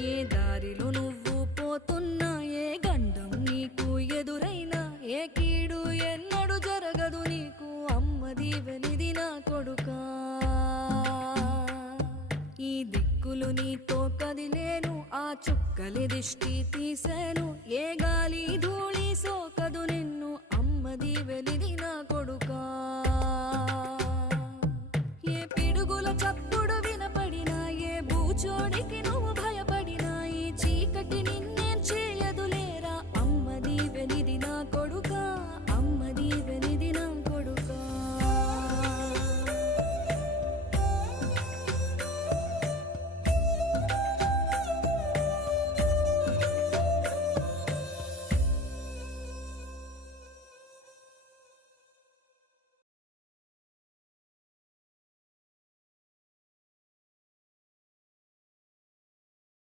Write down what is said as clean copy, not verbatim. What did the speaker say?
ఏ దారిలో నువ్వు పోతున్నా, ఏ గండం నీకు ఎదురైనా, ఏ కీడు ఎన్నడు జరగదు నీకు, అమ్మ దీవెనిది నా కొడుకా. ఈ దిక్కులు నీతో కదిలేను, ఆ చుక్కలి దిష్టి తీసేను, ఏ గాలి ధూళి సోకదు నిన్ను, అమ్మ దీవెనిది నా కొడుకా.